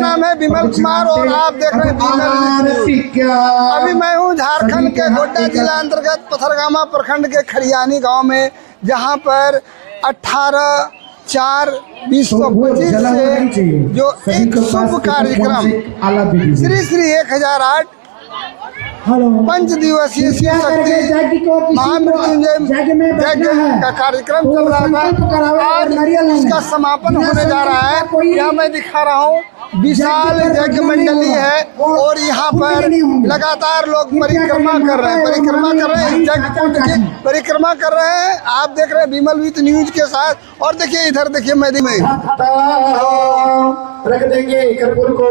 नाम है विमल कुमार और आप देख रहे हैं विमल। अभी मैं हूँ झारखंड के गोड्डा जिला अंतर्गत पथरगामा प्रखंड के खरियानी गांव में, जहां पर 18/4/2025 से जो एक शुभ कार्यक्रम श्री श्री 1008 पंच दिवसीय शिव शक्ति महामृत्युंजय यज्ञ का कार्यक्रम चल रहा था। आज इसका समापन होने जा रहा है। यह मैं दिखा रहा हूँ विशाल यज्ञ मंडली है और यहाँ पर लगातार लोग परिक्रमा कर रहे हैं, यज्ञ कुंड की परिक्रमा कर रहे हैं। आप देख रहे हैं विमल विथ न्यूज के साथ। और देखिए इधर देखिए मैं रख देंगे कर्पूर को,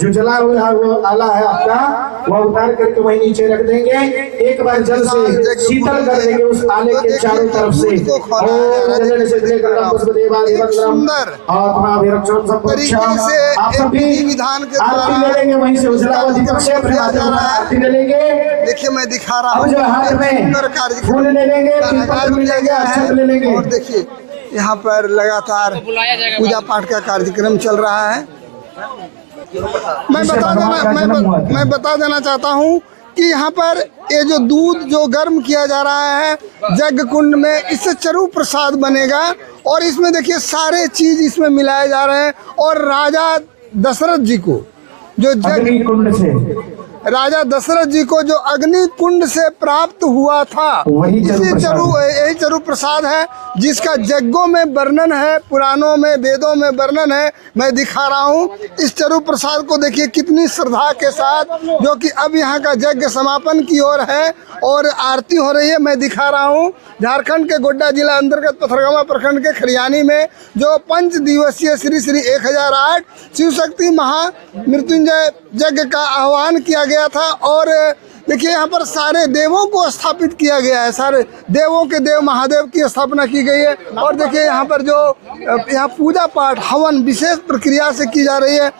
जो जला हुआ वो आला है आपका, वह उतार करके वहीं नीचे रख देंगे। एक बार जल से शीतल कर देंगे उस आले के चारों तरफ से। आप सभी विधान के आरती ले लेंगे, वहीं से उजला दीपक से आरती ले लेंगे। देखिए मैं दिखा रहा हूँ हाथ में फूल ले लेंगे, ले लेंगे। और देखिए यहाँ पर लगातार पूजा पाठ का कार्यक्रम चल रहा है। मैं बता देना चाहता हूँ कि यहाँ पर ये जो दूध जो गर्म किया जा रहा है यज्ञ कुंड में, इससे चरु प्रसाद बनेगा और इसमें देखिए सारे चीज इसमें मिलाए जा रहे हैं। और राजा दशरथ जी को जो राजा दशरथ जी को जो अग्नि कुंड से प्राप्त हुआ था, यही चरु प्रसाद है जिसका यज्ञों में वर्णन है, पुराणों में वेदों में वर्णन है। मैं दिखा रहा हूँ इस चरु प्रसाद को, देखिए कितनी श्रद्धा के साथ, जो कि अब यहाँ का यज्ञ समापन की ओर है और आरती हो रही है। मैं दिखा रहा हूँ झारखंड के गोड्डा जिला अंतर्गत पथरगामा प्रखंड के खरियानी में जो पंच दिवसीय श्री श्री 1008 शिव शक्ति महामृत्युंजय यज्ञ का आह्वान किया गया था। और देखिए यहाँ पर सारे देवों को स्थापित किया गया है, सारे देवों के देव महादेव की स्थापना की गई है। और देखिए यहाँ पर जो यहाँ पूजा पाठ हवन विशेष प्रक्रिया से की जा रही है।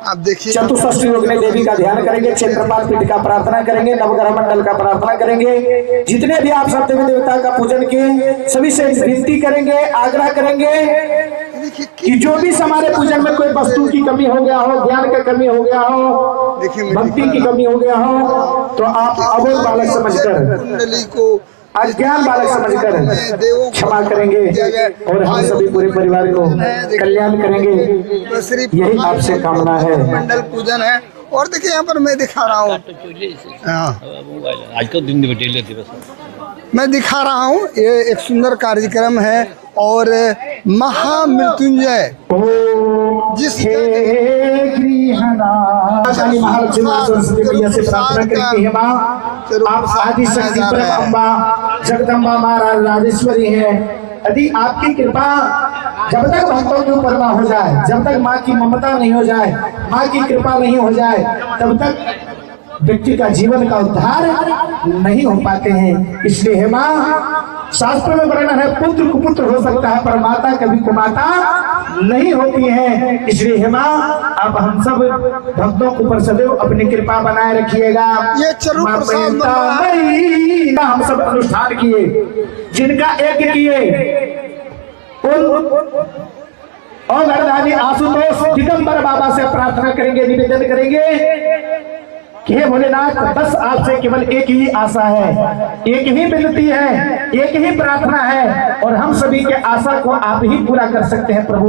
आप देखिए चतुष्षष्ठी योग में देवी का ध्यान करेंगे, क्षेत्रपाल पीठ का प्रार्थना करेंगे, नवग्रह मंडल का प्रार्थना करेंगे। जितने भी आप सब देवी देवता का पूजन किए सभी से विनती करेंगे, आग्रह करेंगे कि जो भी हमारे पूजन में कोई वस्तु की कमी हो गया हो, ज्ञान का कमी हो गया हो, भक्ति की कमी हो गया हो, तो आप अबोध बालक समझकर, अज्ञान बालक समझकर क्षमा करेंगे और हम सभी पूरे परिवार को कल्याण करेंगे, यही आपसे कामना है। मंडल पूजन है। और देखिए यहाँ पर मैं दिखा रहा हूँ, आज तो दिन मैं दिखा रहा हूँ ये एक सुंदर कार्यक्रम है। और महामृत्युंजय जिस आप आदिशक्ति अम्बा जगदम्बा महाराज राजेश्वरी है। यदि आपकी कृपा जब तक भक्तों के ऊपर ना हो जाए, जब तक माँ की ममता नहीं हो जाए, माँ की कृपा नहीं हो जाए, तब तक व्यक्ति का जीवन का उद्धार नहीं हो पाते हैं। इसलिए हे माँ, शास्त्र में वर्णन है पुत्र कुपुत्र हो सकता है पर माता कभी कुमाता नहीं होती है। इसलिए हे माँ, आप हम सब भक्तों के ऊपर सदैव अपनी कृपा बनाए रखिएगा। ये चरु प्रसाद हम सब अनुष्ठान किए, जिनका एक किए और गर्दानी आशुतोष दिगंबर बाबा से प्रार्थना करेंगे, निवेदन करेंगे कि हे भोलेनाथ, बस आपसे केवल एक ही आशा है, एक ही विनती है, एक ही प्रार्थना है और हम सभी के आशा को आप ही पूरा कर सकते हैं प्रभु,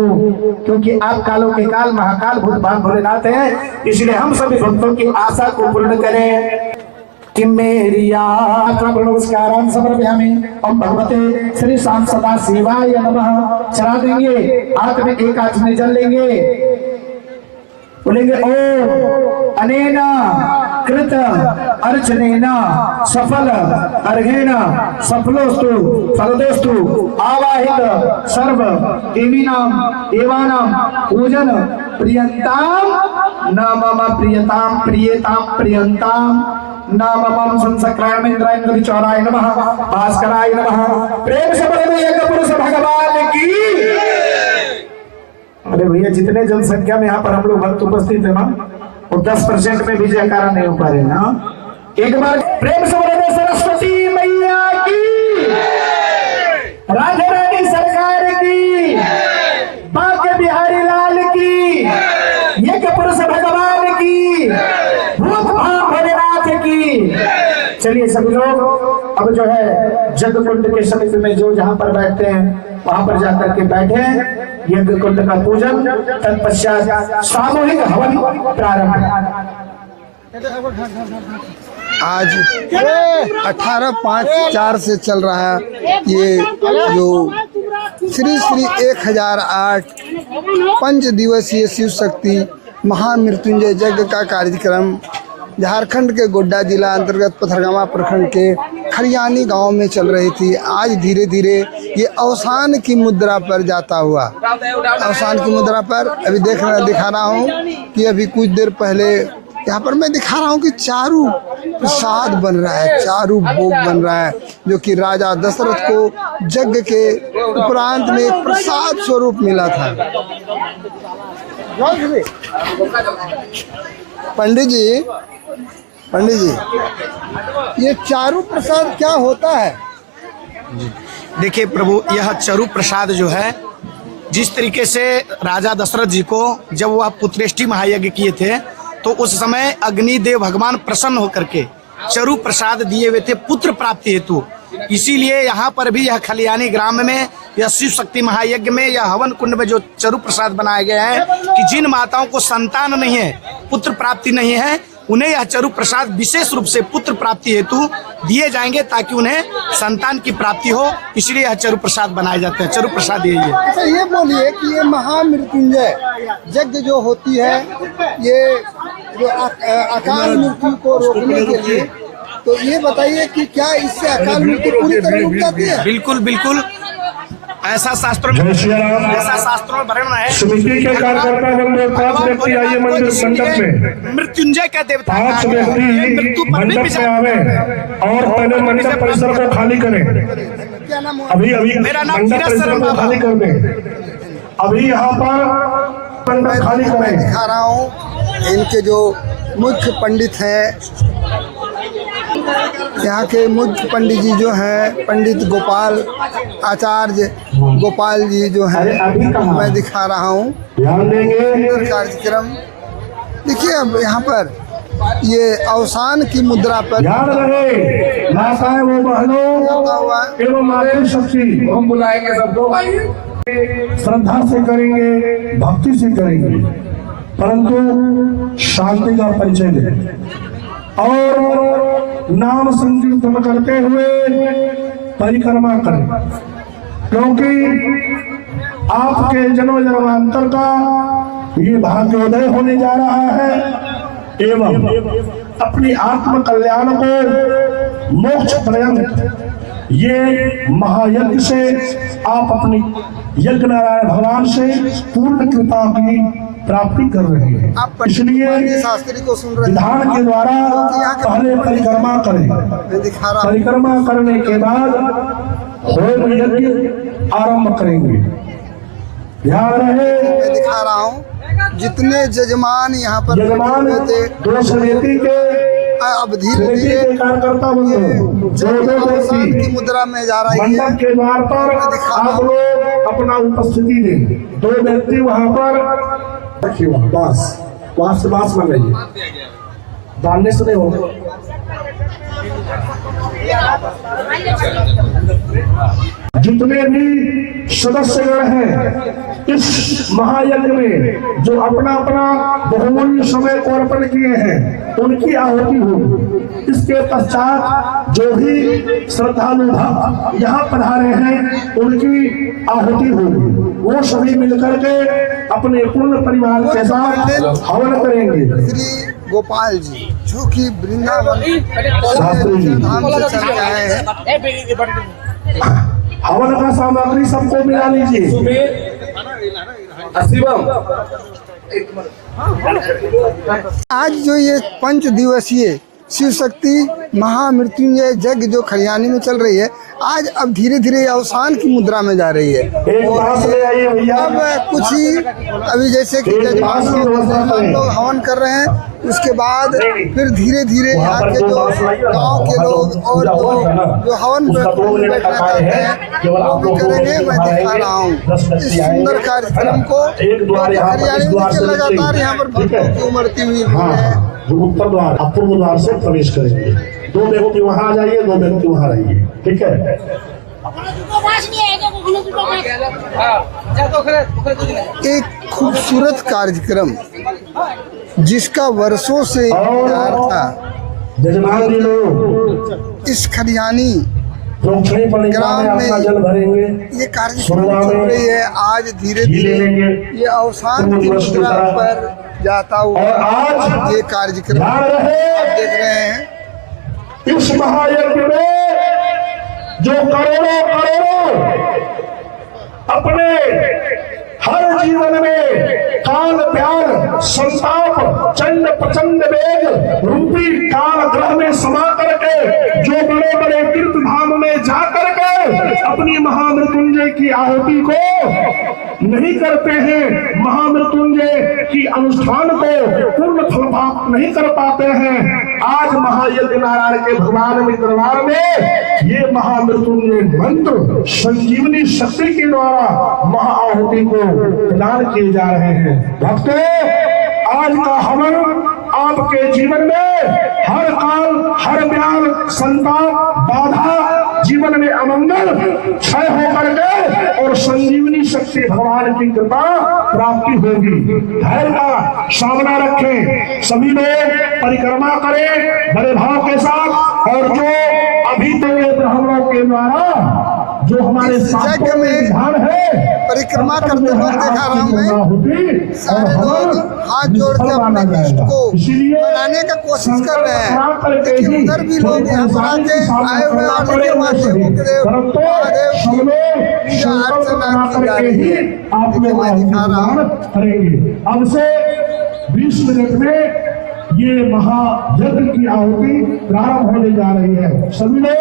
क्योंकि आप कालों के काल महाकाल भूतभान भोलेनाथ हैं। इसलिए हम सभी भक्तों की आशा को पूर्ण करें कि मेरी नमस्कार समर्पयामि। ओम भगवते श्री शाम सदा शिवाय नमः। चला देंगे, हाथ में एक हाथ में जल लेंगे, बोलेंगे ओ अनेना कृत अर्चनेन सफल अर्घेण सफलोस्तु फलदोस्तु आवाहित सर्व देवीनां देवानां पूजन प्रियंताम न मम प्रियताम प्रियताम प्रियंताम न मम संसक्रामेंद्रायेंद्र चौराय नमः भास्कराय नमः। प्रेम से बोले यज्ञ पुरुष भगवान की। अरे भैया, जितने जनसंख्या में यहाँ पर हम लोग भक्त उपस्थित है ना, वो 10% में भी जयकारा नहीं हो पा रहे ना। एक बार प्रेम से बोले सरस्वती मैया की, राधे रानी सरकार की। चलिए सभी लोग अब जो है यज्ञ कुंड के समीप में जो जहां पर बैठते हैं वहां पर जाकर के बैठे, यज्ञ कुंड का पूजन तत्पश्चात सामूहिक हवन प्रारंभ। आज 18/5/4 से चल रहा है ये जो श्री 1008 पंच दिवसीय शिव शक्ति महामृत्युंजय यज्ञ का कार्यक्रम झारखंड के गोड्डा जिला अंतर्गत पथरगामा प्रखंड के खरियानी गांव में चल रही थी। आज धीरे धीरे ये अवसान की मुद्रा पर जाता हुआ, अवसान की मुद्रा पर अभी दिखा रहा हूँ कि अभी कुछ देर पहले यहाँ पर मैं दिखा रहा हूँ कि चारू प्रसाद बन रहा है, चारू भोग बन रहा है, जो कि राजा दशरथ को यज्ञ के उपरांत में एक प्रसाद स्वरूप मिला था। पंडित जी, ये चारू प्रसाद क्या होता है? देखिए प्रभु, यह चारू प्रसाद जो है, जिस तरीके से राजा दशरथ जी को जब वह पुत्रेष्टि महायज्ञ किए थे तो उस समय अग्निदेव भगवान प्रसन्न होकर के चारू प्रसाद दिए हुए थे पुत्र प्राप्ति हेतु। इसीलिए यहाँ पर भी यह खलियानी ग्राम में यह शिव शक्ति महायज्ञ में या हवन कुंड में जो चारू प्रसाद बनाए गए हैं कि जिन माताओं को संतान नहीं है, पुत्र प्राप्ति नहीं है, उन्हें यह चारू प्रसाद विशेष रूप से पुत्र प्राप्ति हेतु दिए जाएंगे ताकि उन्हें संतान की प्राप्ति हो। इसलिए यह चारू प्रसाद बनाए जाते हैं। चारू प्रसाद यही है। अच्छा, ये बोलिए कि ये महामृत्युंजय यज्ञ जो होती है, ये जो अकाल मृत्यु को रोकने के लिए, तो ये बताइए कि क्या इससे अकाल मृत्यु पूरी तरह रुक जाती है? बिल्कुल बिल्कुल, ऐसा शास्त्रों में वर्णन है। समिति के कार्यकर्ता बंधु 5 व्यक्ति आइए मंदिर मंडप में। मृत्युंजय का देवता 5 व्यक्ति मंडप में आवे और पहले मंडप परिसर को खाली करें। क्या नाम? अभी मेरा नाम मंडप परिसर को खाली कर दें। अभी यहाँ पर मंडप खाली करें। दिखा रहा हूँ इनके जो मुख्य पंडित हैं, यहाँ के मुख्य पंडित जी जो हैं, पंडित गोपाल आचार्य गोपाल जी जो हैं, मैं दिखा रहा हूँ कार्यक्रम। देखिए अब यहाँ पर ये अवसान की मुद्रा पर ध्यान रहे, माताएं वो बहनों एवं माता शक्ति हम बुलाएंगे सबको, श्रद्धा से करेंगे, भक्ति से करेंगे, परंतु शांति का परिचय दें और नाम संकीर्तन करते हुए परिक्रमा करें, क्योंकि आपके जन्म जन्मांतर का ये भाग्योदय होने जा रहा है एवं अपनी आत्म कल्याण को मोक्ष पर्यंत ये महायज्ञ से आप अपनी यज्ञ नारायण भगवान से पूर्ण कृपा की प्राप्ति कर रहे हैं। इसलिए शास्त्री को सुन रहे विधान के द्वारा पहले परिक्रमा करें, परिक्रमा करने के बाद होम यज्ञ आरंभ करेंगे। ध्यान रहे, मैं दिखा रहा हूँ जितने जजमान यहाँ पर यजमान थे, 2 समिति के अब धीरे धीरे कार्यकर्ता की मुद्रा में जा रही है। मंडप के द्वार पर आप लोग अपना उपस्थिति दें। 2 व्यक्ति वहाँ पर रखिए, वहाँ से बांस बन रही है, डालने से नहीं होगा। जितने भी सदस्यगण हैं इस महायज्ञ में जो अपना अपना बहुमूल्य समय को अर्पण किए हैं, उनकी आहुति होगी। इसके पश्चात जो भी श्रद्धालु भक्त यहाँ पधारे हैं उनकी आहुति होगी। वो सभी मिलकर के अपने पूर्ण परिवार के साथ हवन करेंगे। श्री गोपाल जी जो कि वृंदावन धाम से चल के आए हैं। हवन का सामग्री सबको मिला लीजिए। आज जो ये 5 दिवसीय शिव शक्ति महामृत्युंजय यज्ञ जो खरियानी में चल रही है, आज अब धीरे धीरे अवसान की मुद्रा में जा रही है। अब कुछ ही अभी जैसे कि जजमान लोग हवन कर रहे हैं, उसके बाद फिर धीरे धीरे यहाँ के जो गांव के लोग और जो हवन बैठना चाहते हैं वो भी करेंगे। मैं दिखा रहा हूँ इस सुंदर कार्यक्रम को। खरियानी में लगातार यहाँ पर भक्तों की उमड़ती हुई है। उत्तर द्वार अपूर्व द्वार से प्रवेश करेंगे। 2 व्यक्ति वहां आ जाइए, 2 व्यक्ति वहां रहिए, ठीक है। एक खूबसूरत कार्यक्रम जिसका वर्षों से इंतजार था, जजमान जी लोग इस खरियानी प्रोक्षणी परिक्रमा में अपना जल भरेंगे, ये कार्यक्रम चल रही है। आज धीरे धीरे ये अवसान की मुद्रा पर जाता हुआ और आज ये कार्यक्रम ध्यान आप रहे देख रहे हैं। इस महायज्ञ में जो करोड़ों अपने हर जीवन में काल प्यार संताप चंड प्रचंड वेग रूपी काल ग्रह में समा करके जो बड़े बड़े तीर्थ धाम में जा करके अपनी महामृत्युंजय की आहुति को नहीं करते हैं, महामृत्युंजय की अनुष्ठान को पूर्ण फल प्राप्त नहीं कर पाते हैं। आज महायज्ञ नारायण के भगवान में दरबार में ये महामृत्युंजय मंत्र संजीवनी शक्ति के द्वारा महाआहुति को प्रदान किए जा रहे हैं। भक्तों, आज का हवन आपके जीवन में हर काल हर व्याल संताप बाधा जीवन में अमंगल क्षय होकर के और संजीवनी शक्ति भगवान की कृपा प्राप्ति होगी। धैर्य का सामना रखें, सभी लोग परिक्रमा करें बड़े भाव के साथ। और जो अभी तो ये ब्राह्मणों के द्वारा जो हमारे यज्ञ में परिक्रमा करते वक्त देखा रहा हूं मैं, सारे लोग हाथ जोड़ के अपने इष्ट को मनाने का कोशिश कर रहे हैं। देखिए उधर भी लोग यहाँ पर आके आए हुए और देखिए महादेव पूजा अर्चना की जा रही है। देखिए मैं दिखा रहा हूँ। अब से 20 मिनट में ये महायज्ञ की आहुति प्रारंभ होने जा रही है। सभी लोग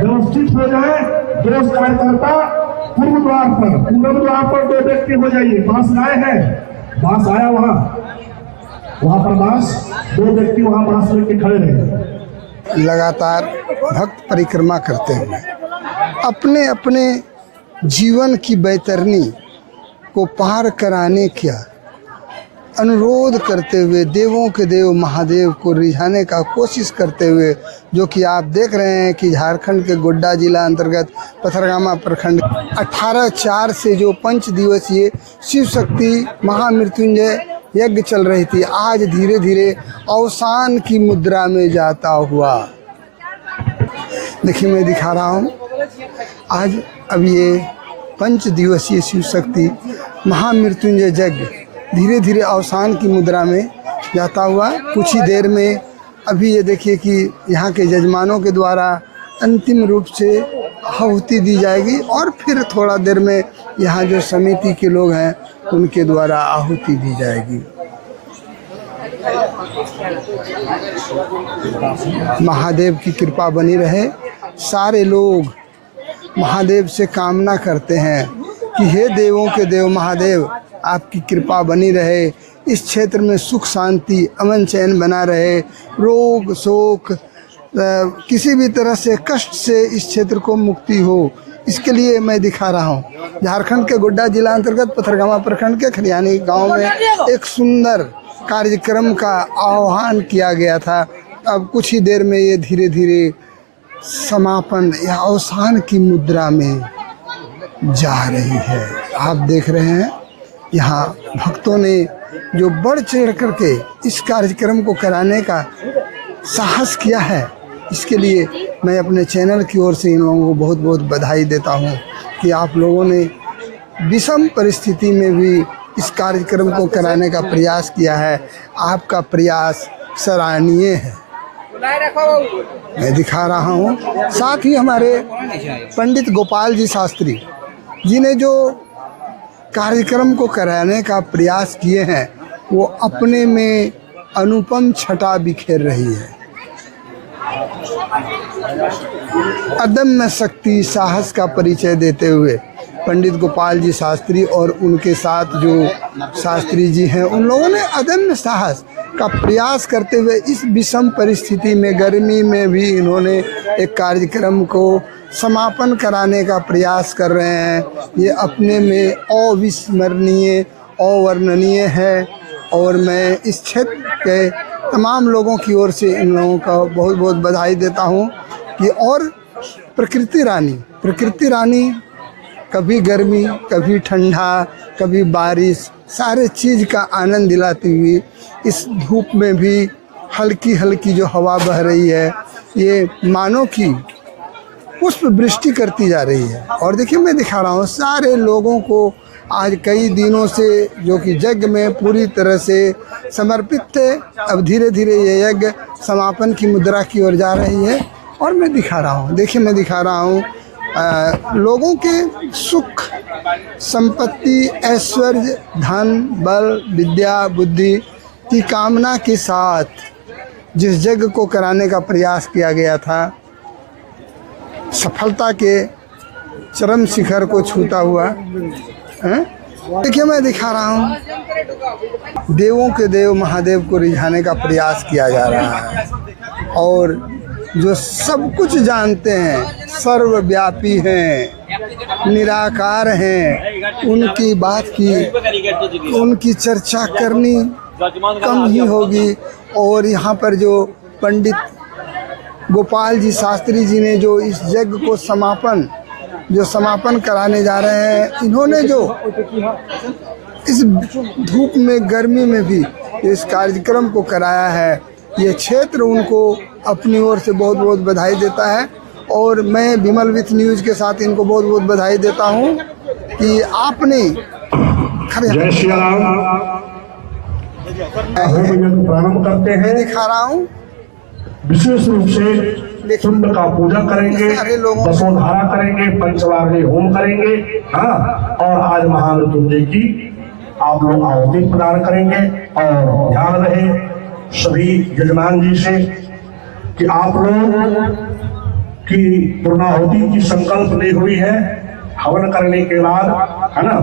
व्यवस्थित हो जाए। 2 कार्यकर्ता पूर्व द्वार पर 2 व्यक्ति हो जाइए। बांस लाए हैं, बांस आया वहां पर बांस, 2 व्यक्ति वहां बांस लेके खड़े रहे। लगातार भक्त परिक्रमा करते हुए अपने अपने जीवन की बैतरनी को पार कराने का अनुरोध करते हुए देवों के देव महादेव को रिझाने का कोशिश करते हुए, जो कि आप देख रहे हैं कि झारखंड के गोड्डा जिला अंतर्गत पथरगामा प्रखंड 18/4 से जो 5 दिवसीय शिव शक्ति महामृत्युंजय यज्ञ चल रही थी, आज धीरे धीरे अवसान की मुद्रा में जाता हुआ। देखिए मैं दिखा रहा हूँ। आज अब ये 5 दिवसीय शिव शक्ति महामृत्युंजय यज्ञ धीरे धीरे अवसान की मुद्रा में जाता हुआ। कुछ ही देर में अभी ये देखिए कि यहाँ के जजमानों के द्वारा अंतिम रूप से आहुति दी जाएगी और फिर थोड़ा देर में यहाँ जो समिति के लोग हैं उनके द्वारा आहुति दी जाएगी। महादेव की कृपा बनी रहे। सारे लोग महादेव से कामना करते हैं कि हे देवों के देव महादेव, आपकी कृपा बनी रहे, इस क्षेत्र में सुख शांति अमन चैन बना रहे, रोग शोक किसी भी तरह से कष्ट से इस क्षेत्र को मुक्ति हो। इसके लिए मैं दिखा रहा हूँ। झारखंड के गोड्डा जिला अंतर्गत पथरगामा प्रखंड के खरियानी गांव में एक सुंदर कार्यक्रम का आह्वान किया गया था। अब कुछ ही देर में ये धीरे धीरे समापन या अवसान की मुद्रा में जा रही है। आप देख रहे हैं यहाँ भक्तों ने जो बढ़ चढ़ करके इस कार्यक्रम को कराने का साहस किया है, इसके लिए मैं अपने चैनल की ओर से इन लोगों को बहुत बहुत बधाई देता हूँ कि आप लोगों ने विषम परिस्थिति में भी इस कार्यक्रम को कराने का प्रयास किया है। आपका प्रयास सराहनीय है। मैं दिखा रहा हूँ। साथ ही हमारे पंडित गोपाल जी शास्त्री जी ने जो कार्यक्रम को कराने का प्रयास किए हैं, वो अपने में अनुपम छटा बिखेर रही है। अदम्य शक्ति साहस का परिचय देते हुए पंडित गोपाल जी शास्त्री और उनके साथ जो शास्त्री जी हैं, उन लोगों ने अदम्य साहस का प्रयास करते हुए इस विषम परिस्थिति में, गर्मी में भी इन्होंने एक कार्यक्रम को समापन कराने का प्रयास कर रहे हैं। ये अपने में अविस्मरणीय, अवर्णनीय है और मैं इस क्षेत्र के तमाम लोगों की ओर से इन लोगों का बहुत बहुत बधाई देता हूँ कि और प्रकृति रानी कभी गर्मी, कभी ठंडा, कभी बारिश, सारे चीज़ का आनंद दिलाती हुई इस धूप में भी हल्की हल्की जो हवा बह रही है, ये मानो कि पुष्प वृष्टि करती जा रही है। और देखिए मैं दिखा रहा हूँ सारे लोगों को आज कई दिनों से जो कि यज्ञ में पूरी तरह से समर्पित थे, अब धीरे धीरे ये यज्ञ समापन की मुद्रा की ओर जा रही है। और मैं दिखा रहा हूँ, देखिए मैं दिखा रहा हूँ लोगों के सुख, संपत्ति, ऐश्वर्य, धन, बल, विद्या, बुद्धि की कामना के साथ जिस यज्ञ को कराने का प्रयास किया गया था, सफलता के चरम शिखर को छूता हुआ है। देखिए मैं दिखा रहा हूँ देवों के देव महादेव को रिझाने का प्रयास किया जा रहा है, और जो सब कुछ जानते हैं, सर्वव्यापी हैं, निराकार हैं, उनकी बात की, उनकी चर्चा करनी कम ही होगी। और यहाँ पर जो पंडित गोपाल जी शास्त्री जी ने जो इस यज्ञ को समापन कराने जा रहे हैं, इन्होंने जो इस धूप में, गर्मी में भी इस कार्यक्रम को कराया है, ये क्षेत्र उनको अपनी ओर से बहुत बहुत बधाई देता है। और मैं विमल विथ न्यूज़ के साथ इनको बहुत बहुत बधाई देता हूँ कि आपने जय श्री राम। प्रारंभ करते हैं। दिखा रहा हूँ विशेष रूप से कुंड का पूजा करेंगे, दसोधारा करेंगे, पंचवार्णी होम करेंगे। हाँ, और आज महामृत्युंजय की आप लोग आहुति प्रदान करेंगे। और ध्यान रहे सभी यजमान जी से कि आप लोग की पूर्णाहुति की संकल्प ली हुई है हवन करने के बाद, है ना।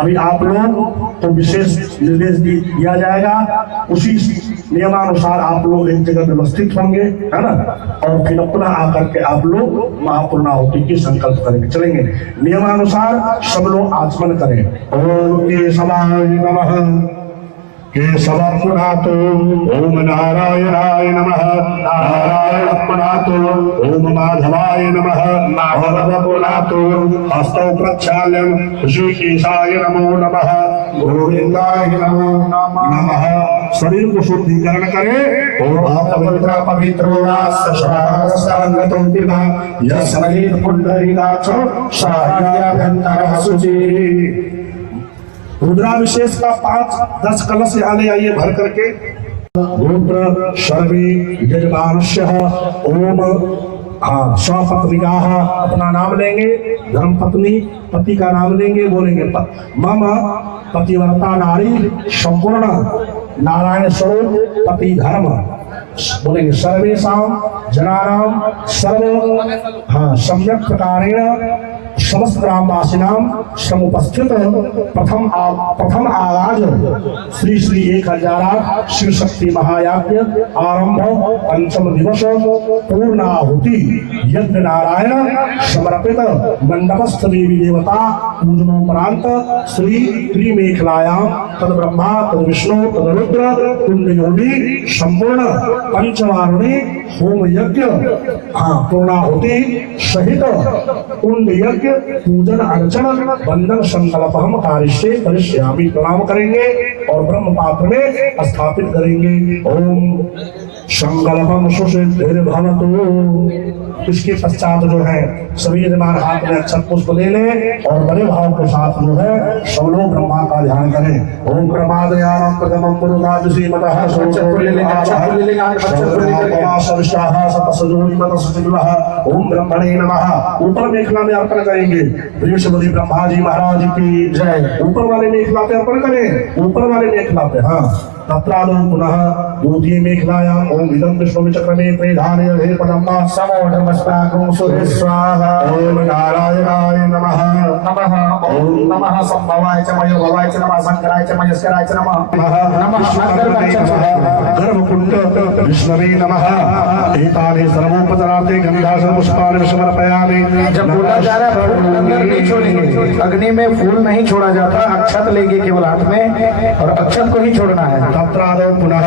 अभी आप लोग तो विशेष निर्देश दिया जाएगा, उसी नियमानुसार आप लोग एक जगह व्यवस्थित होंगे, है ना। और फिर पुनः आकर के आप लोग महापूर्णाहुति की संकल्प करेंगे, चलेंगे। नियमानुसार सब लोग आचमन करें। ओम केशवाय नमः, केशवः पुनातो ओम नारायणाय नमः, नारायणः पुनातो ओम माधवाय नमः, माधवः पुनातो हस्तौ प्रक्षाल्यं ऋषिकेशाय नमो नमः, गोविंदाय नमो नमः। शरीर को शुद्धिकरण करें। ओम पवित्र पवित्रो शरीर पुंडरीकाक्षो शाह्याभ्यन्तरः शुचिः। रुद्राभिषेक का 5-10 कलश यहाँ ले आइए भर करके। गोत्र सर्वे यजमानस्य ओम। हाँ, स्वपत्निकाः अपना नाम लेंगे, धर्मपत्नी पति का नाम लेंगे, बोलेंगे मम पतिव्रता नारी संपूर्ण नारायण स्वरूप पति धर्म, बोलेंगे सर्वेषां जनानां सर्व सम्यक प्रकारेण समस्त ग्रामवासिनां समुपस्थित प्रथम आगाज श्री श्री 1008 शिव शक्ति महायज्ञ आरंभ पंचम दिवस पूर्णाहुति यज्ञ नारायण समर्पित मंडपस्थ देवी देवता पूजनोपरांत श्री त्रिमेखलायां तद ब्रह्मा तद विष्णु तद रुद्र कुंड योगी संपूर्ण पंचवारुणी होम यज्ञ पूर्णाहुति सहित कुंड यज्ञ पूजन अर्चन बंधन संकल्प हम कार्य करिष्यामि। प्रणाम करेंगे और ब्रह्म पात्र में स्थापित करेंगे। ओम संकल्पम सुसिद्धिर्भवतु। इसके पश्चात जो है सभी यजमान हाथ में अक्षत पुष्प ले लें और बड़े भाव के साथ जो है सब लोग ब्रह्मा का ध्यान करें। ओम प्रमादयामं प्रथमं पुरुषाय श्रीमतः ओम ब्रह्मणे नमः। ऊपर मेखला में अर्पण करेंगे। बृहस्पति ब्रह्मा जी महाराज की जय। ऊपर वाले मेखला पे अर्पण करें, ऊपर वाले मेखला पे। हाँ, तत्रादो पुनः द्वितीय मेखलायां ओम इदं विष्णु चक्रमे प्रधाने हे पदम्मा समोढमस्तागुं सुरेश्वाहा। ओम नारायणाय नमः नमः। ओम नमः संभवाय च मयो भवाय च नमः शंकराय च महेश्वराय च नमः नमः। गर्भकुंड विष्णवे नमः। एतानि सर्वोपचारार्थे गंधासर पुष्पाणि समर्पयामि। जब बोला जा रहा है अंदर नहीं छोड़ेंगे, अग्नि में फूल नहीं छोड़ा जाता, अक्षत लेंगे केवल हाथ में और अक्षत को ही छोड़ना है। तत्रादौ पुनः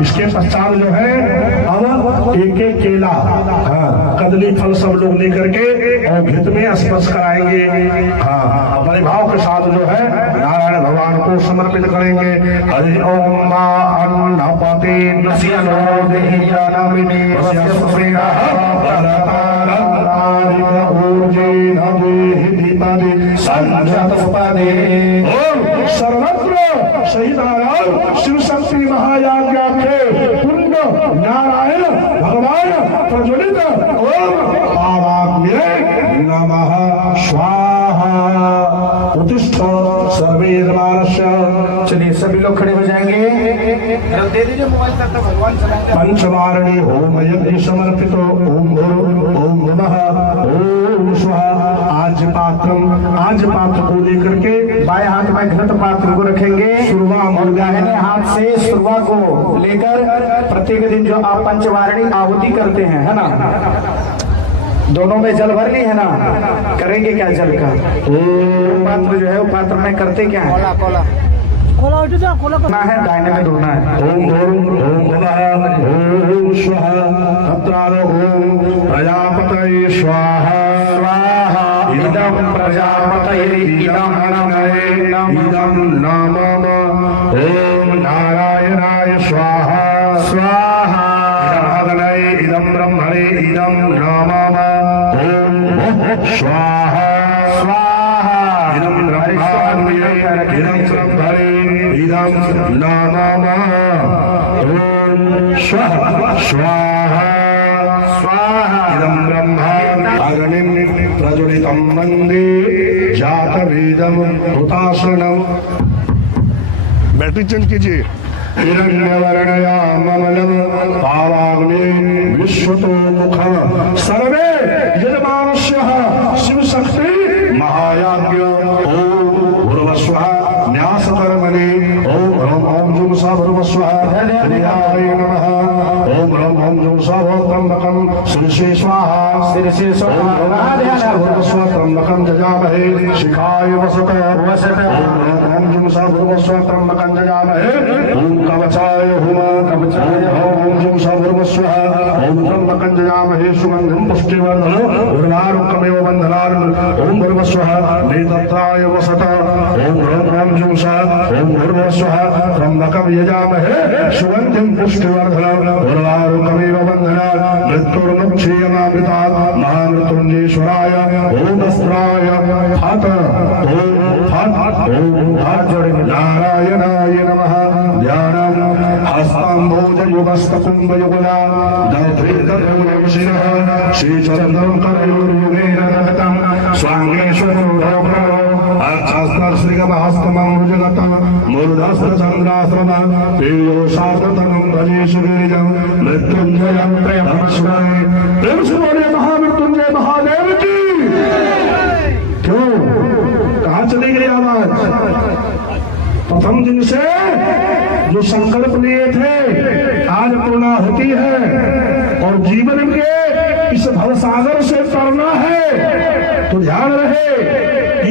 इसके पश्चात जो है अब एक एक केला, हाँ, कदली फल सब लोग लेकर के और घृत में स्पर्श कराएंगे। हाँ, बड़े भाव के साथ जो है नारायण भगवान को समर्पित करेंगे। हरि ओम मा अन्नपते नस्यनो देहि जानमिनी वस्यस्प्रिया परतारंतारिक ऊर्जे नवेहि दीपदि संजतपदे। ओम सर्वत्र सही नारायण शिव शक्ति महायाज्ञाख्ये पुण्य नारायण भगवान प्रज्वलित ओम पावाग्न्ये नमः स्वाहा। उत्तिष्ठ सर्वेर्मानस्य। चलिए सभी लोग खड़े हो जाएंगे। दे दीजिए मोबाइल तक भगवान चलाएंगे। पंचवारणी होम यज्ञ समर्पित ओम नमः ओम स्वाहा। आज पात्र को लेकर के बाएं हाथ में घृत पात्र को रखेंगे और दाहिने हाथ से सुरवा को लेकर प्रत्येक दिन जो आप पंचवारणी आहुति करते हैं, है ना, दोनों में जल भर ली है ना, करेंगे क्या जल का पात्र जो है वो पात्र में करते क्या है, खोला है दाहिने में धोना है। ओम स्वाहा। ओम प्रजापतये स्वाहा स्वाहा। इदं प्रजापतये इदं नमः। ओम नारायणाय स्वाहा स्वाहा। इदं ब्रह्मणे इदं नमः। ओम स्वाहा स्वाहा। इदं ब्रह्माण्ये इदं ब्रह्मणे इदं नमः। ओम स्वाहा स्वाहा स्वाहा। इदं ब्रह्मा अग्निं प्रज्वलितं वन्दे जातवेदं हुताशनम्। बैटरी चेंज कीजिए। हिरण्यवर्णयाममलं पावाग्ने विश्वतो मुखं सर्वे यजमानस्यः शिवशक्ति महायाज्ञ। ओम भूर्भुवस्वः न्यासकर्मणे। ओम जुं सा भूर्भुवस्वः हरियाय नमः। ओम जुं सा त्र्यंबकं शीर्षे स्वाहा शीर्षे स्वाहा। भूर्भुवस्वः त्र्यंबकं जजामहे शिखाय वसत। ओम जुं सा भूर्भुवस्वः त्र्यंबकं जजामहे कवचाय हुम। ओम जुं सा भूर्भुवस्वः ओम त्र्यंबकं जजामहे सुगंधिं पुष्टिवर्धनम् उर्वारुकमेव बन्धनान्। ओम भूर्भुवस्वः नेतत्राय वसत। ओम जुं सा ओम भूर्भुवस्वः त्र्यंबकं यजामहे सुगंधिं पुष्टिवर्धनम् उर्वारुकमेव बन्धनान्। मृत्युर्मुक्षीयमामृतात् महामृत्युञ्जयेश्वराय ओम अस्त्राय फट्। ओम नारायणाय नमः। ध्यानम् हस्ताम्भोजयुगस्तकुम्भयुगला दधेतद्यूनं शिरः श्रीचन्द्रं करयोर्युगेन दत्तं स्वाङ्गेश्वरो श्रीगमहस्तमं मूर्धस्तचन्द्राश्रमं पेयोषार्धतनुं भजे शिवीजं मृत्युञ्जयं प्रेमस्मरे। प्रेम से बोलिए महामृत्युंजय महादेव की। क्यों कहाँ चली गई आवाज? प्रथम दिन से जो संकल्प लिए थे आज पूर्ण होती है और जीवन के इस भवसागर से तरना है। तो ध्यान रहे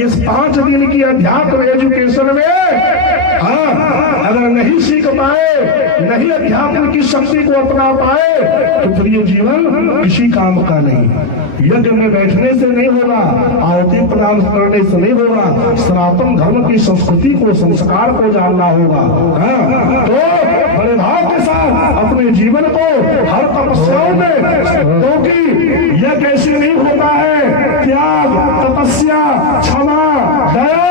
इस 5 दिन की अध्यात्म एजुकेशन में अगर नहीं सीख पाए, नहीं अध्यात्म की शक्ति को अपना पाए तो फिर ये जीवन किसी काम का नहीं। यज्ञ में बैठने से नहीं होगा, आहुति प्रदान करने से नहीं होगा, सनातन धर्म की संस्कृति को संस्कार को जानना होगा। तो बड़े भाव के साथ अपने जीवन को हर तपस्याओं में, क्योंकि यह कैसे नहीं होता है त्याग, तपस्या, क्षमा, दया,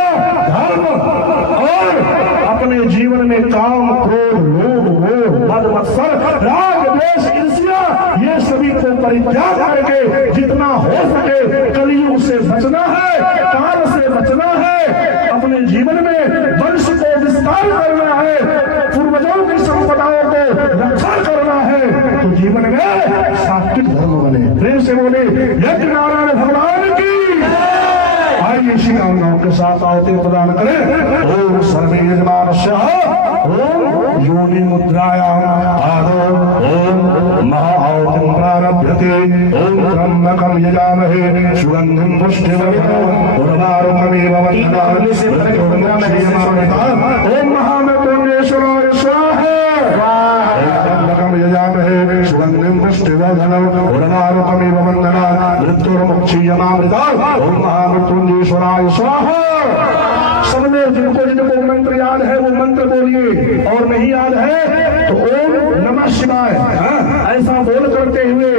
धर्म और अपने जीवन में काम, क्रोध, लोभ, मोह, मद, मत्सर, राग, द्वेष, ईर्ष्या ये सभी को परित्याग करके जितना हो सके कलयुग से बचना है, काल से बचना है, अपने जीवन में वंश को विस्तार करना है, पूर्वजों की संपदाओं को रक्षा करना है, तो जीवन में सात्विक धर्म बने। प्रेम से बोले यज्ञ नारायण भगवान की। आइए इसी कामनाओं के साथ आहुति प्रदान करें। ओम सर्वे यजमानस्यः ओम योनि मुद्रायाम् आदौ ओम महाआहुतिं प्रारभ्यते। ओम त्र्यंबकं यजामहे सुगंधिं पुष्टिवर्धनम् उर्वारुकमेव बन्धनान्। ओम महामृत्युञ्जयेश्वराय स्वाहा। जिनको मंत्र याद है वो मंत्र बोलिए, और नहीं याद है तो ओम नमः शिवाय ऐसा बोलते हुए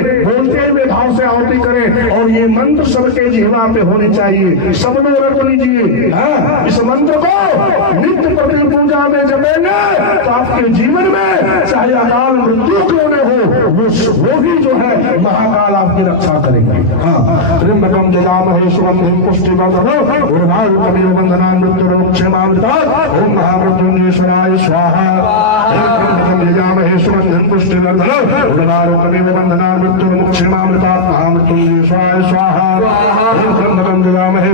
भाव से आहुति करें। और ये मंत्र सबके जीवा पे होने चाहिए, सब लोग रट लीजिए। इस मंत्र को नित्य प्रति पूजा में जपेंगे तो आपके जीवन में चाहे अकाल मृत्यु क्यों न हो, वो भी जो है महाकाल आपकी रक्षा करेंगे। त्र्यंबकम जजामहे सुगंधिं पुष्टिवर्धनम् उर्वारुकमिव बन्धनान् मृत्युर्मुक्षयमामृतात् ओम महामृत्युंजयेश्वराय स्वाहा। त्र्यंबकम जजामहे सुगंधिं पुष्टिवर्धनम् उर्वारुकमिव बन्धनान् मृत्युर्मुक्षयमामृतात् महामृत्युंजयेश्वराय स्वाहा। त्र्यंबकम जजामहे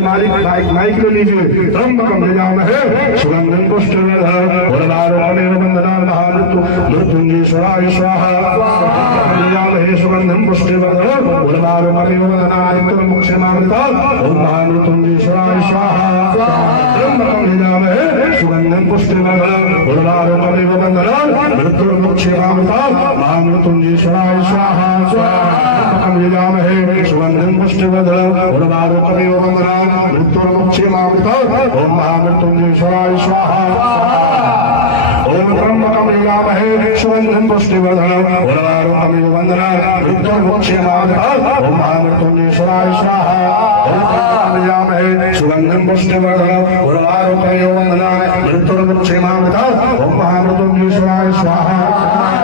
माइक ले लीजिए। त्र्यंबकम जजामहे सुगंधिं पुष्टिवर्धनम् उर्वारुकमिव बन्धनान् महामृत्युंजयेश्वराय स्वाहा। जजामहे सुगंधिं पुष्टिवर्धनम् उर्वारुकमिव बन्धनान् मृत्युर्मुक्षयमामृतात् ओम महामृत्युंजयेश्वराय स्वाहा। त्र्यंबकम जजामहे सुगंधिं पुष्टिवर्धनम् उर्वारुकमिव बन्धनान् मृत्युर्मुक्षयमामृतात् महामृत्युंजयेश्वराय स्वाहा। त्र्यंबकम जजामहे सुगंधिं पुष्टिवर्धनम् उर्वारुकमिव बन्धनान् मृत्युर्मुक्षयमामृतात् ओम महामृत्युंजयेश्वराय स्वाहा। ओम त्र्यंबकम जजामहे सुगंधिं पुष्टिवर्धनम् उर्वारुकमिव बन्धनान् मृत्युर्मुक्षयमामृतात् ओम महामृत्युंजयेश्वराय स्वाहा। ओम त्र्यंबकम जजामहे सुगंधिं पुष्टिवर्धनम् उर्वारुकमिव बन्धनान् मृत्युर्मुक्षयमामृतात् ओम महामृत्युंजयेश्वराय स्वाहा।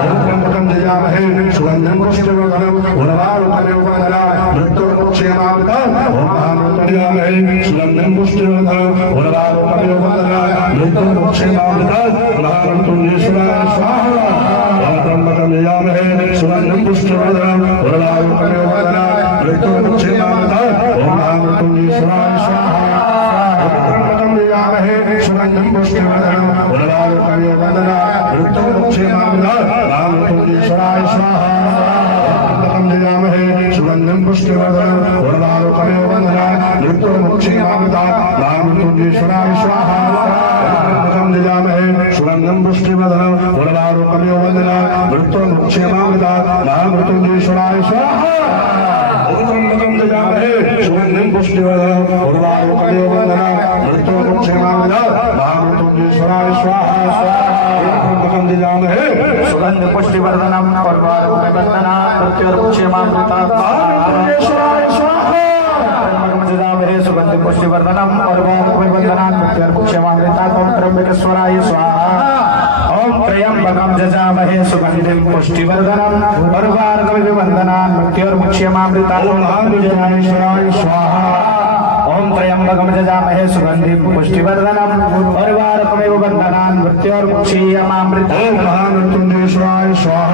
ओम त्र्यंबकम जजामहे सुगंधिं पुष्टिवर्धनम् उर्वारुकमिव बन्धनान् मृत्युर्मुक्षयमामृतात् ओम महामृत्युंजयेश्वराय सुगंधिं पुष्टिवर्धनम् उर्वारुकमिव बन्धनान् मृत्युर्मुक्षयमामृतात् महामृत्युंजयेश्वराय स्वाहा। त्र्यंबकम जजामहे सुगंधिं पुष्टिवर्धनम् उर्वारुकमिव बन्धनान् मृत्युर्मुक्षयमामृतात् ओम महामृत्युंजयेश्वराय स्वाहा। त्र्यंबकम जजामहे सुगंधिं पुष्टिवर्धनम् उर्वारुकमिव बन्धनान् मृत्युर्मुक्षयमामृतात् महामृत्युंजयेश्वराय स्वाहा। त्र्यंबकम जजामहे सुगंधिं पुष्टिवर्धनम् उर्वारुकमिव बन्धनान् मृत्युर्मुक्षयमामृतात् महामृत्युंजयेश्वराय स्वाहा। त्र्यंबकम जजामहे सुगंधिं पुष्टिवर्धनम् उर्वारुकमिव बन्धनान् मृत्युर्मुक्षयमामृतात् महामृत्युंजयेश्वराय स्वाहा। त्र्यंबकम जजामहे सुगंधिं पुष्टिवर्धनम् उर्वारुकमिव बन्धनान् मृत्युर्मुक्षयमामृतात् महामृत्युंजयेश्वराय स्वाहा। त्र्यंबकम जजामहे सुगंध पुष्टिवर्धनम् उर्वारुकमिव बन्धनान् मृत्युर्मुक्षयमामृतात् महामृत्युंजयेश्वराय स्वाहा। त्र्यंबकम जजामहे सुगंध पुष्टिवर्धनम् उर्वारुकमिव बन्धनान् मृत्युर्मुक्षयमामृतात् ओम त्र्यंबकेश्वराय स्वाहा। ओम त्र्यंबकम जजामहे सुगंधिं पुष्टिवर्धनम् उर्वारुकमिव बन्धनान् मृत्युर्मुक्षयमामृतात् ओम महामृत्युंजयेश्वराय स्वाहा। ओम त्र्यंबकम जजामहे सुगंधिं पुष्टिवर्धनम् उर्वारुकमिव बन्धनान् मृत्युर्मुक्षयमामृतात् ओम महामृत्युंजयेश्वराय स्वाहा।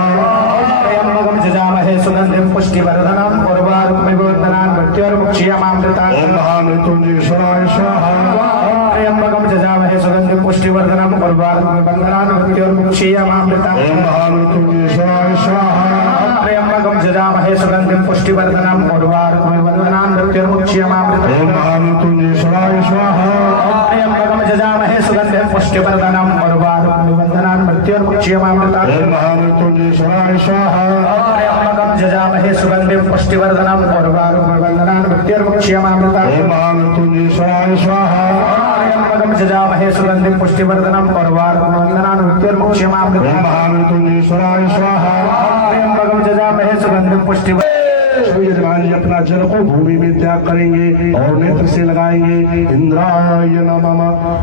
त्र्यंबकम जजामहे सुगंधिं पुष्टिवर्धनम् उर्वारुकमिव बन्धनान् मृत्युर्मुक्षयमामृतात् ओम महामृत्युंजयेश्वराय स्वाहा। त्र्यंबकम जजामहे सुगंधिं पुष्टिवर्धनम् उर्वारुकमिव बन्धनान् मृत्युर्मुक्षयमामृतात् ओम महामृत्युंजयेश्वराय स्वाहा। त्र्यंबकम जजामहे सुगंधिं पुष्टिवर्धनम् उर्वारुकमिव बन्धनान् मृत्युर्मुक्षयमामृतात् ओम महामृत्युंजयेश्वराय स्वाहा। त्र्यंबकम जजामहे सुगंधिं पुष्टिवर्धनम् उर्वारुकमिव बन्धनान् मृत्युर्मुक्षयमामृतात् ओम महामृत्युंजयेश्वराय स्वाहा। त्र्यंबकम जजामहे सुगंधिं पुष्टिवर्धनम् उर्वारुकमिव बन्धनान् मृत्युर्मुक्षयमामृतात् ओम महामृत्युंजयेश्वराय स्वाहा। त्र्यंबकम जजामहे सुगंधिं पुष्टिवर्धनम् उर्वारुकमिव बन्धनान् मृत्युर्मुक्षयमामृतात् ओम महामृत्युंजयेश्वराय स्वाहा। त्र्यंबकम जजामहे सुगंधिं पुष्टिवर्धनम् यजमान जी अपना जल को भूमि में त्याग करेंगे और नेत्र से लगाएंगे। इंद्राय नमः।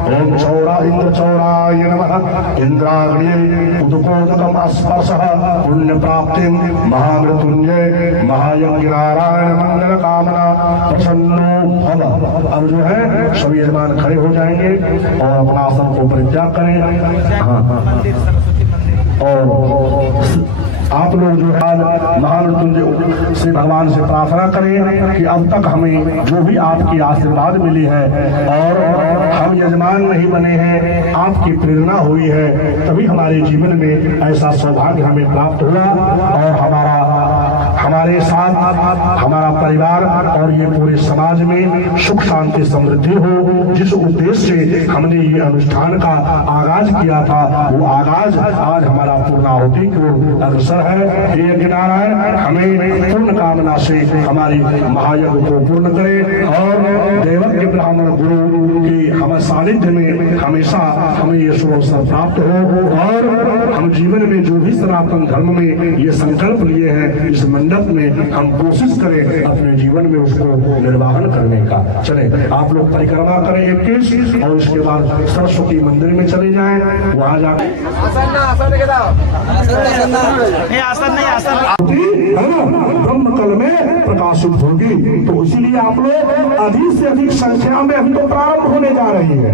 ओम चौरा इंद्र चौराय नमः। इंद्राग्निये उदकोदकम स्पर्शः पुण्य प्राप्तिम महामृत्युंजय महायज्ञ नारायण मंगल कामना प्रसन्नो भव। अब जो है सभी यजमान खड़े हो जाएंगे और अपना आसन को परित्याग करें। और आप लोग जो है महामृत्युंजय से भगवान से प्रार्थना करें कि अब तक हमें जो भी आपकी आशीर्वाद मिली है और हम यजमान नहीं बने हैं, आपकी प्रेरणा हुई है, तभी हमारे जीवन में ऐसा सौभाग्य हमें प्राप्त हुआ और हमारे साथ हमारा परिवार और ये पूरे समाज में सुख शांति समृद्धि हो। जिस उद्देश्य से हमने ये अनुष्ठान का आगाज किया था, वो आगाज आज हमारा पूर्णाहुति की ओर अग्रसर है। ये यज्ञ नारायण हमें पूर्ण कामना से हमारी महायज्ञ को पूर्ण करे और देवज्ञ ब्राह्मण गुरु की हम सानिध्य में हमेशा हमें ये शुभ अवसर प्राप्त हो और हम जीवन में जो भी सनातन धर्म में ये संकल्प लिए हैं, इस मंडप में हम कोशिश करें अपने जीवन में उसको निर्वाहन करने का। चले आप लोग परिक्रमा करें 21 और उसके बाद सरस्वती मंदिर में चले जाएं, वहां जाकर ब्रह्मकल में प्रकाशित होगी। तो इसीलिए आप लोग अधिक से अधिक संख्या में अभी तो प्रारंभ होने जा रही है।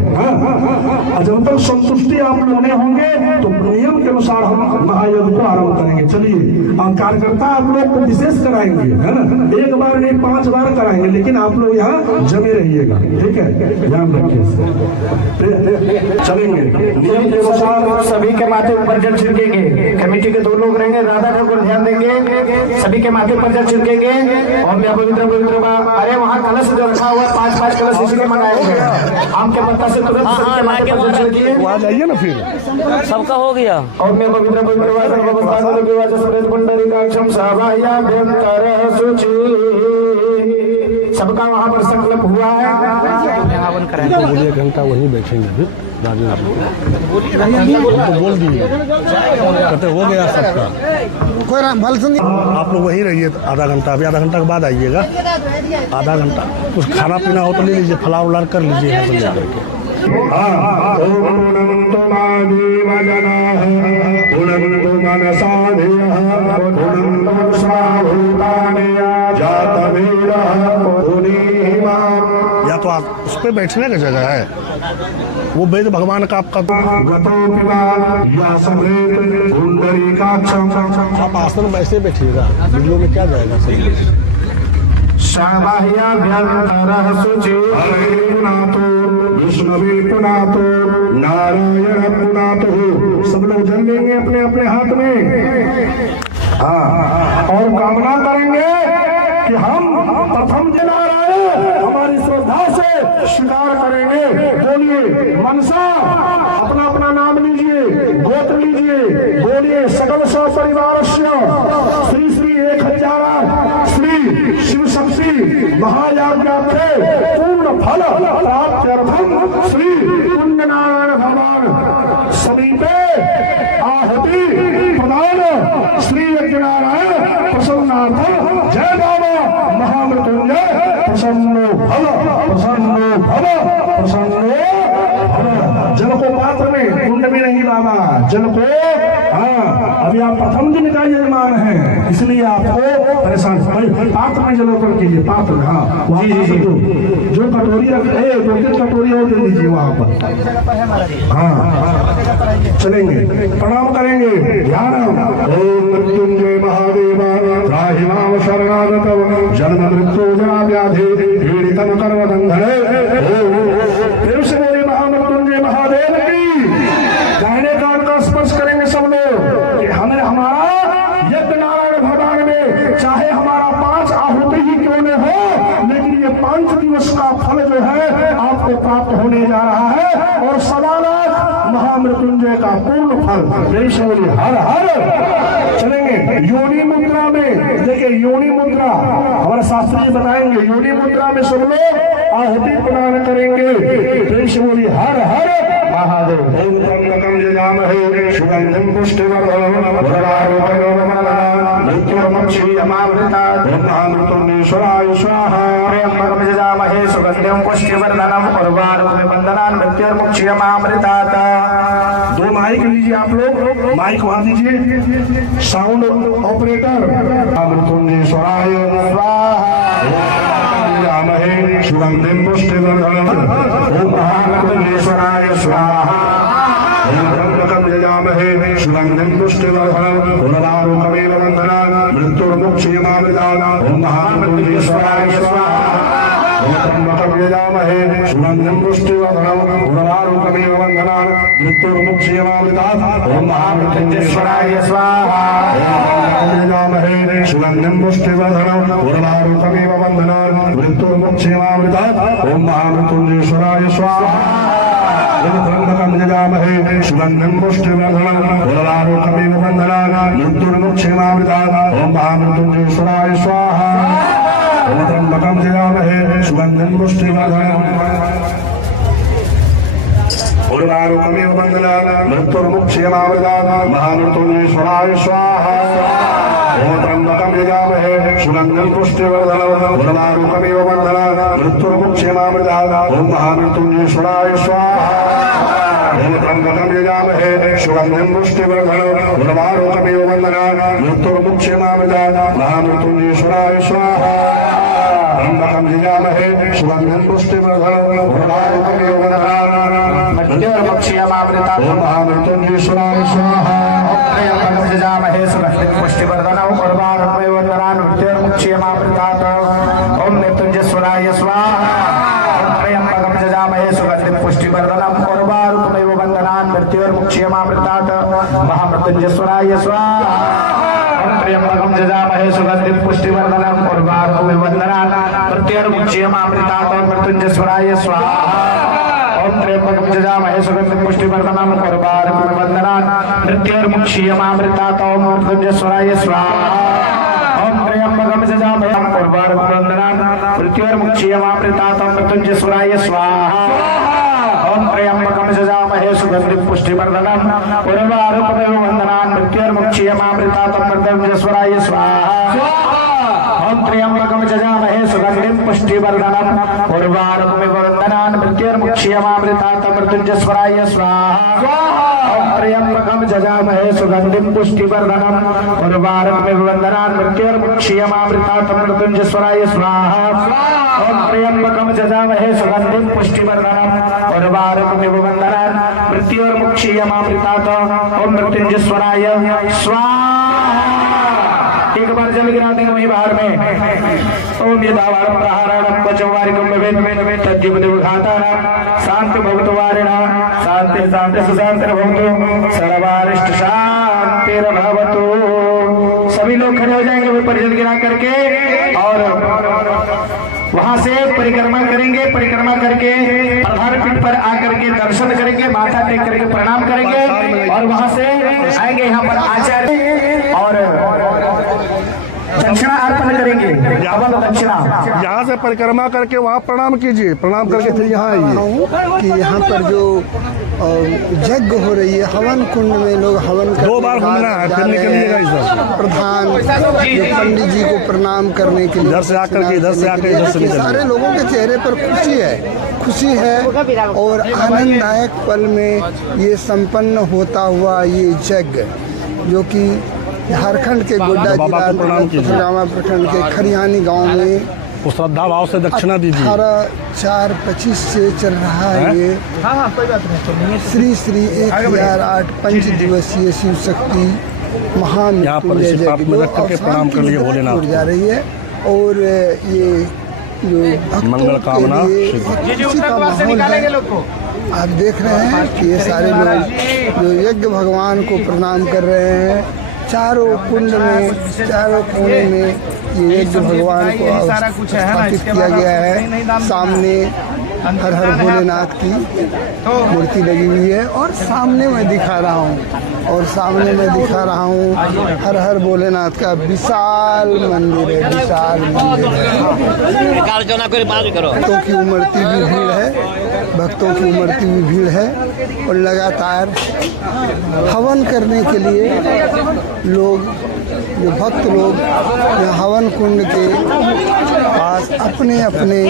जब तक संतुष्टि आप लोग नहीं होंगे तो नियम के अनुसार हम महायज्ञ को आरंभ करेंगे। चलिए, और कार्यकर्ता आप लोग को विशेष कराएंगे, है ना, 1 बार नहीं 5 बार कराएंगे, लेकिन आप लोग यहाँ जमे रहिएगा, ठीक है, ध्यान रखिए। चलेंगे नियम के अनुसार सभी के माथे ऊपर जल छिड़केंगे। कमेटी के 2 लोग रहेंगे, राधा ठाकुर ध्यान देंगे, सभी के माथे पर जल छिड़केंगे और मैं पवित्र पवित्र अरे वहाँ कलश जो रखा हुआ 5-5 कलश इसलिए मंगाए हुए हैं। आम के पत्ता से तुरंत वहाँ जाइए ना, फिर सबका हो गया। और मैं पवित्र पवित्र सबका वहाँ पर संकल्प हुआ है। मुझे 1 घंटा वहीं बैठेंगे, फिर तो बोल दिए कहते हो गया सबका। कोई भल सुनिए, आप लोग वहीं रहिए आधा घंटा, अभी आधा घंटा के बाद आइएगा। आधा घंटा कुछ खाना पीना हो तो ले लीजिए, फलाव उलार कर लीजिए यहाँ से करके। या तो आप उस पे बैठने का जगह है, वो वेद भगवान का आपका आप आसन में ऐसे बैठिएगा, वीडियो में क्या जाएगा सही। विष्णुवे पुनातो नारायण पुनातो, सब लोग जल लेंगे अपने अपने हाथ में। हाँ, और कामना करेंगे कि हम प्रथम नारायण हमारी श्रद्धा से स्वीकार करेंगे। बोलिए मनसा, अपना अपना नाम लीजिए, गोत्र लीजिए, बोलिए सकल सपरिवार श्री श्री 1000 श्री शिव शक्ति महायाज्ञार्थे पूर्ण फल प्राप्त्यर्थम श्री पुण्य नारायण भगवान समीपे आहुति प्रदान श्री यज्ञ नारायण प्रसन्नार्थ जय बाबा महामृत्युंजय प्रसन्नो भव प्रसन्नो भव प्रसन्नो भव। जल को पात्र में, कुंड में नहीं बाबा, जल को। हाँ, अभी आप प्रथम दिन का यजमान है, इसलिए आपको परेशान पात्र में जल ऊपर कीजिए, पात्र। हाँ, जो कटोरी रखे 2-3 कटोरी और दे दीजिए वहाँ पर। हाँ, चलेंगे, प्रणाम करेंगे, ध्यान। ओम मृत्युंजय महादेवा त्राहि माम शरणागतम् जन्म मृत्यु जरा व्याधि पीड़ितम् कर्मबन्धने। फिर से बोले महामृत्युंजय महादेव की। दाहिने कान का स्पर्श करेंगे सब लोग। हमें हमारा यज्ञ नारायण भगवान में चाहे हमारा 5 आहुति ही क्यों न हो, लेकिन ये 5 दिवस का फल जो है आपको प्राप्त होने जा रहा है और 1.25 लाख महामृत्युंजय का पूर्ण फल। हर हर चलेंगे योनि मुद्रा में। देखिए योनि मुद्रा हमारे शास्त्री बताएंगे, योनि मुद्रा में सब लोग आहुति प्रदान करेंगे। बोली हर हर महादेव। ओम जयामहे सुगंधिं पुष्टिवर्धनम् महामृतुंडेश्वराय स्वाहा। त्र्यंबकं यजामहे सुगंधिं पुष्टिवर्धनम् उर्वारुकमिबन्धनान् मृत्युर्मुक्षीयमामृतात्। 2 माइक लीजिए आप लोग, माइक वहां दीजिए, साउंड ऑपरेटर। महामृत्युंडेश्वराय स्वाहा। जयामहे सुगंधिं पुष्टिवर्धनम् ओम महामृत्युंडेश्वराय स्वाहा। त्र्यंबकं यजामहे सुगंधिं पुष्टिवर्धनम् उर्वारुकमिबन्धनान् मृत्युर्मुक्षीयमामृतात्। ओम महामृत्युंडेश्वराय स्वाहा। त्र्यंबकं यजामहे सुगन्धिं पुष्टिवर्धनम् उर्वारुकमिव बन्धनान् मृत्युर्मुक्षीयमामृतात् ॐ महामृत्युञ्जयेश्वराय स्वाहा यजामहे सुगन्धिं पुष्टिवर्धनम् उर्वारुकमिव बन्धनान् मृत्युर्मुक्षीयमामृतात् ॐ महामृत्युञ्जयेश्वराय स्वाहा त्र्यम्बकं यजामहे सुगन्धिं पुष्टिवर्धनम् उर्वारुकमिव बन्धनान् मृत्युर्मुक्षीयमामृतात् ॐ महामृत्युञ्जयेश्वराय स्वाहा त्र्यम्बकं यजामहे सुगन्धिं पुष्टिवर्धनम् उर्वारुकमिव बन्धनान् मृत्युर्मुक्षीयमामृतात् महामृत्युञ्जयेश्वराय स्वाहा त्र्यम्बकं यजामहे सुगन्धिं पुष्टिवर्धनम् उर्वारुकमिव बन्धनान् मृत्युर्मुक्षीयमामृतात् ॐ महामृत्युञ्जयेश्वराय स्वाहा त्र्यम्बकं यजामहे सुगन्धिं पुष्टिवर्धनम् उर्वारुकमिव बन्धनान् मृत्युर्मुक्षीयमामृतात् महामृत्युञ्जयेश्वराय स्वाहा त्र्यम्बकं यजामहे सुगन्धिं पुष्टिवर्धनम् उर्वारुकमिव बन्धनान् मृत्युर्मुक्षीयमामृतात् ॐ महामृत्युञ्जयेश्वराय स्वाहा त्र्यम्बकं यजामहे सुगन्धिं पुष्टिवर्धनम् उर्वारुकमिव बन्धनान् मृत्युर्मुक्षीयमामृतात् ॐ मृत्युञ्जयेश्वराय स्वाहा त्र्यम्बकं यजामहे सुगन्धिं पुष्टिवर्धनम् उर्वारुकमिव बन्धनान् मृत्युर्मुक्षीयमामृतात् महामृत्युञ्जयेश्वराय स्वाहा त्र्यम्बकं यजामहे सुगन्धिं पुष्टिवर्धनम् उर्वारुकमिव बन्धनान् मृत्युर्मुक्षीयमामृतात् मृत्युञ्जयेश्वराय स्वाहा ॐ त्र्यम्बकं यजामहे सुगन्धिं पुष्टिवर्धनम् उर्वारुकमिव बन्धनान् मृत्युर्मुक्षीयमामृतात् मृत्युञ्जयेश्वराय स्वाहा ॐ त्र्यम्बकं यजामहे उर्वारुकमिव बन्धनान् मृत्युर्मुक्षीयमामृतात् मृत्युञ्जयेश्वराय स्वाहा ॐ त्र्यम्बकं यजामहे सुगन्धिं पुष्टिवर्धनम् उर्वारुकमिव बन्धनान् मृत्युर्मुक्षीयमामृतात् मृत्युञ्जयेश्वराय स्वाहा ॐ त्र्यम्बकं यजामहे सुगन्धिं पुष्टिवर्धनम् उर्वारुकमिव बन्धनान् मृत्युर्मुक्षीयमामृतात् मृत्युञ्जयेश्वराय स्वाहा ॐ त्र्यम्बकं यजामहे सुगन्धिं पुष्टिवर्धनम् उर्वारुकमिव बन्धनान् मृत्युर्मुक्षीयमामृतात् मृत्युञ्जयेश्वराय स्वाहा ॐ त्र्यम्बकं यजामहे सुगन्धिं पुष्टिवर्धनम् उर्वारुकमिव बन्धनान् मृत्युर्मुक्षीयमामृतात् ॐ मृत्युञ्जयेश्वराय स्वाहा। एक बार जल गिरा देंगे वहीं बाहर में ओम यदावारं प्रहाराणं वचवारिकं वेद तद्युपदेव घातानां शांति भवतुवारिणा शांति शांति सुशांति भवतु सर्वारिष्ट शांतिर्भवतु। सभी लोग खड़े हो जाएंगे ऊपर जल गिरा करके और वहां से परिक्रमा करेंगे। परिक्रमा करके प्रधान पीठ पर आकर के दर्शन करेंगे, माथा टेक करके प्रणाम करेंगे और वहां से आएंगे यहाँ पर आचार्य और दक्षिणा अर्पण करेंगे। दक्षिणा यहाँ से परिक्रमा करके वहाँ प्रणाम कीजिए, प्रणाम करके फिर यहाँ आइए। कि यहाँ पर जो यज्ञ हो रही है, हवन कुंड में लोग हवन करने 2 बार घूमना है, फिर निकलिएगा इधर। प्रधान जो पंडित जी को प्रणाम करने के लिए इधर से आकर के, इधर से आकर इधर से निकलिए। सारे लोगों के चेहरे पर खुशी है और आनंददायक पल में ये संपन्न होता हुआ ये यज्ञ जो कि झारखंड के गोड्डा जिला प्रखंड के खरियानी गांव में वो श्रद्धा भाव से दक्षिणा दीजिए। 18/4/25 से चल रहा है ये श्री 1008 पंच दिवसीय शिव शक्ति महामृत्युंजय प्रणाम कर लिए भोलेनाथ जा रही है। और ये जो मंगल कामना खुशी का माहौल है। आप देख रहे हैं कि ये सारे लोग जो यज्ञ भगवान को प्रणाम कर रहे हैं। चारों कुंड में, चारों कोने में ये यज्ञ भगवान को स्थापित किया गया है। सामने हर हर भोलेनाथ की मूर्ति लगी हुई है और सामने मैं दिखा रहा हूँ हर हर भोलेनाथ का विशाल मंदिर है, विशाल मंदिर है। भक्तों की उमड़ती हुई भीड़ है, भक्तों की उमड़ती हुई भीड़ है और लगातार हवन करने के लिए लोग, जो भक्त लोग यहाँ हवन कुंड के पास अपने अपने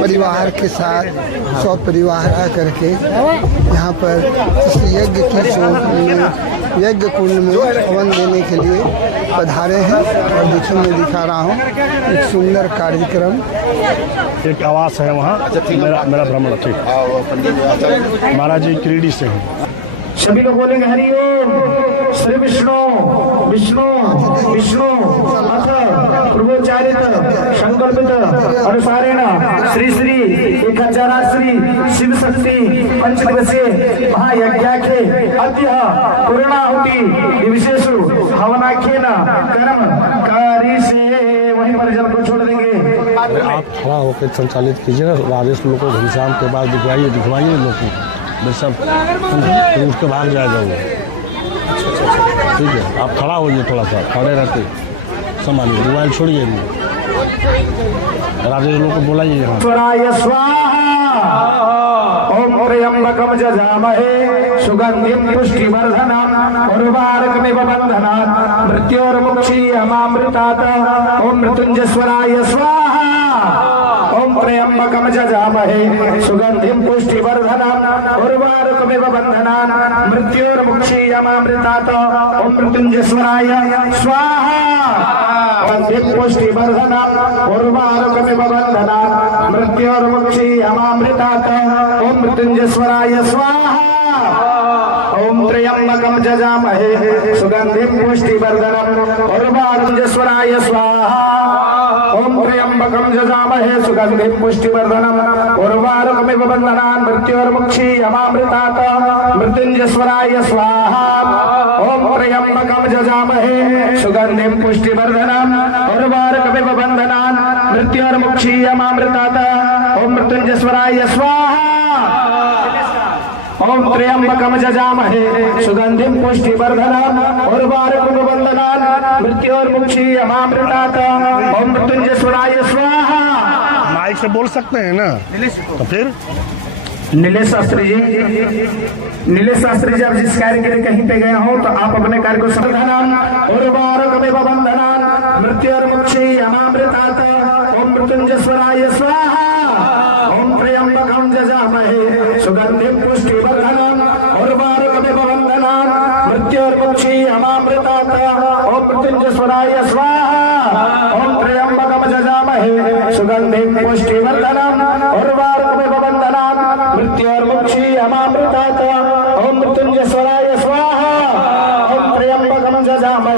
परिवार के साथ परिवार आकर के यहाँ पर इस यज्ञ की यज्ञ कुंड में हवन देने के लिए पधारे हैं। और देखिए मैं दिखा रहा हूँ एक सुंदर कार्यक्रम। एक आवास है वहाँ, मेरा भ्रमण ठीक। महाराज जी क्रीडी से हैं। सभी लोग बोलेंगे हरि ओम। श्री विष्णु विष्णु विष्णु अथ पूर्वोच्चारित संकल्पित अनुसारेण श्री श्री 1008 श्री शिव शक्ति पंचदिवसीय महायज्ञाखे अद्य पूर्णाहुति विशेषु हवनाख्येन कर्म कारी से वहीं पर जल को छोड़ देंगे। आप खड़ा होकर संचालित कीजिए ना, आदेश लोग को घनश्याम के बाद दिखवाइए लोग को, सब फिर उसके भाग जाएगा वो। ठीक है, आप खड़ा होइए, थोड़ा सा खड़े रहते संभालिए, मोबाइल छोड़िए, राजेश लोग को बुलाइए यहाँ। स्वराय स्वाहा ओम त्र्यंबकम जजामहे सुगंधिम पुष्टिवर्धनम उर्वारुकमिव बन्धनात् मृत्योर्मुक्षीयमामृतात् ओम मृत्युंजयस्वराय स्वाहा ओम त्र्यंबकम जजामहे सुगंधिम पुष्टिवर्धनम उर्वारुकमिव बन्धनात् मृत्योर्मुक्षीयमामृतात् ओम मृत्युंजयस्वराय स्वाहा पुष्टिवर्धनम उर्वारुकमिव बन्धनात् मृत्योर्मुक्षीयमामृतात् ओम मृत्युंजयस्वराय स्वाहा ओम त्र्यंबकम जजामहे सुगंधिम पुष्टिवर्धनम उर्वारुकमिव स्वाहा ओम त्र्यंबकम जजामहे सुगंधिम पुष्टिवर्धनम उर्वारुकमिव बन्धनात् मृत्योर्मुक्षीयमामृतात् मृत्युंजयस्वराय स्वाहा ओम त्र्यंबकम जजामहे सुगंधिम पुष्टिवर्धनम उर्वारुकमिव बन्धनात् मृत्योर्मुक्षीयमामृतात् ओम मृत्युंजयस्वराय स्वाहा ओम त्र्यंबकम जजामहे सुगंधिम पुष्टिवर्धनम उर्वारुकमिव बन्धनात् मृत्योर्मुक्षीयमामृतात् ओम मृत्युंजयस्वराय स्वाहा। माइक से बोल सकते हैं ना, तो फिर नीलेश शास्त्री जी, अब जिस कार्य के लिए कहीं पे गए हो तो आप अपने कार्य को सावधान उर्वारुकमिव बन्धनात् मृत्योर्मुक्षीयमामृतात् ओम मृत्युंजयस्वराय स्वाहा ओम त्र्यंबकम जजामहे सुगंधिम पुष्टिवर्धनम उर्वारुकमिव बन्धनात् मृत्योर्मुक्षीयमामृतात् ओम मृत्युंजयस्वराय स्वाहा ओम त्र्यंबकम जजामहे सुगंधिम पुष्टिवर्धनम उर्वारुकमिव बन्धनात् मृत्योर्मुक्षीयमामृतात् ओम मृत्युंजयस्वराय स्वाहा ओम त्र्यंबकम जजामहे।